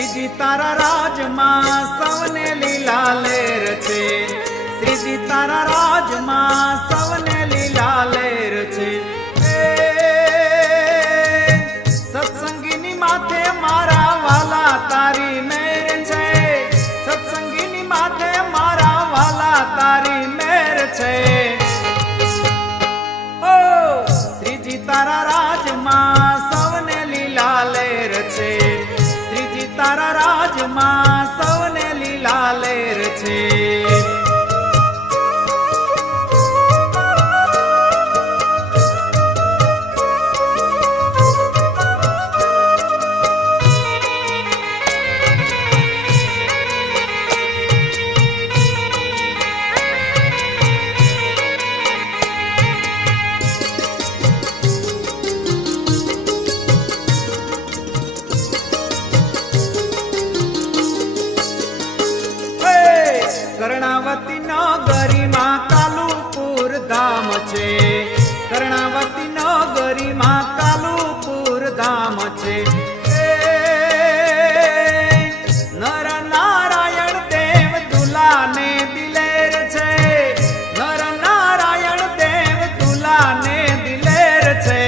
શ્રીજી તારા રાજમાં સૌને લીલા લેર છે, શ્રીજી તારા રાજમાં સૌને લીલા લેર છે. સત્સંગીની માથે મારા વાલા તારી મેર છે, સત્સંગીની માથે મારા વાલા તારી મેર છે. ઓ શ્રીજી તારા રાજમાં સૌને લીલા લેર છે, શ્રીજી તારા રાજમાં સૌને લીલા લેર છે. કર્ણાવતી નગરીમાં કાલુપુર ધામ છે, કર્ણાવતી નગરીમાં કાલુપુર ધામ છે. નર નારાયણ દેવ દુલાને દિલેર છે, નર નારાયણ દેવ દુલાને દિલેર છે.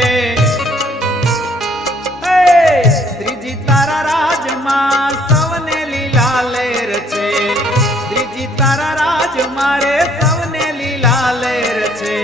શ્રીજી તારા રાજમાં સૌને લીલા લેર છે, શ્રીજી તારા રાજ મારે સૌને લીલા લેર છે.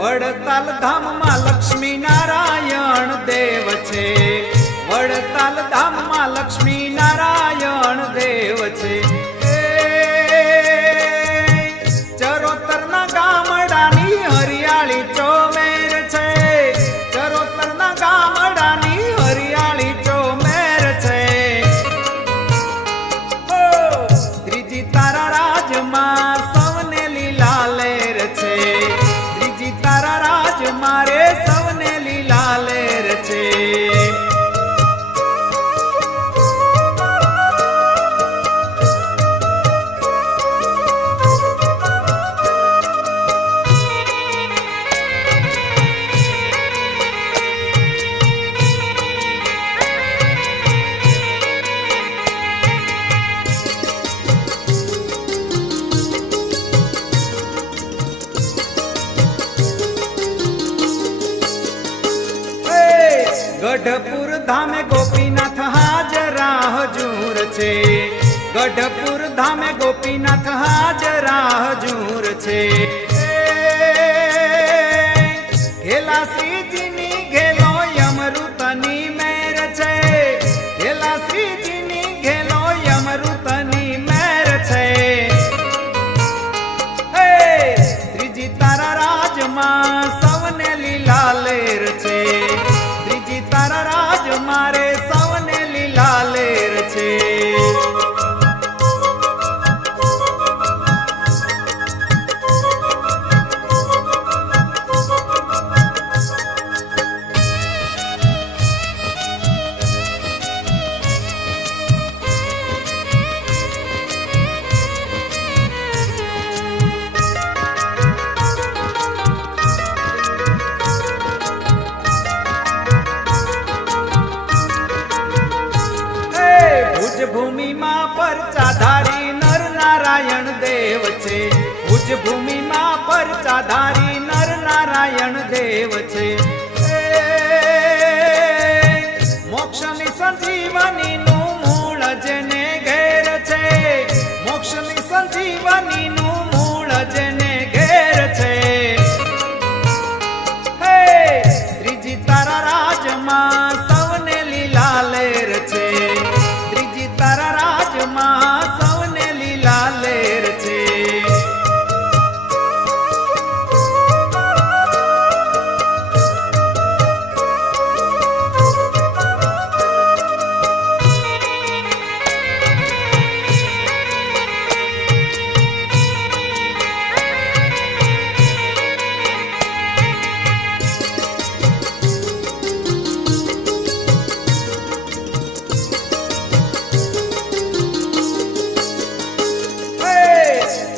વડતાલ ધામમાં લક્ષ્મી નારાયણ દેવ છે, વડતાલ ધામમાં લક્ષ્મી નારાયણ દેવ છે. ચરોતરના ગામડાની હરિયાળી ચોમેર છે, ચરોતરના ગામડાની હરિયાળી ચોમેર છે. શ્રીજી તારા રાજમાં સૌને લીલા લેર છે, શ્રીજી તારા રાજ મારે સૌને લીલા લેર છે. ગઢપુર ધામે ગોપીનાથ હાજરા હજૂર છે, ગઢપુર ધામે ગોપીનાથ હાજરા હજૂર છે. ઘેલા શ્રીજીની ઘેલો યમૃતની મેર છે, ઘેલા શ્રીજીની ઘેલો યમૃતની મેર છે. શ્રીજી તારા રાજમાં સૌને લીલા લેર છે, શ્રીજી તારા રાજ મારે સૌને લીલા લેર છે. ભૂમિમાં પરચાધારી નર નારાયણ દેવ છે, ભુજ ભૂમિમાં પરચાધારી નર નારાયણ દેવ છે. મોક્ષની સંજીવનીનું મૂળ જેને ઘેર છે, મોક્ષની સંજીવનીનું મૂળ જેને ઘેર છે. શ્રીજી તારા રાજમાં સૌને લીલા લેર છે, તારા રાજમાં સૌને લીલા લેર છે.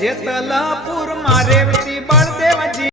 જેતલપુરમાં રેવતી બળ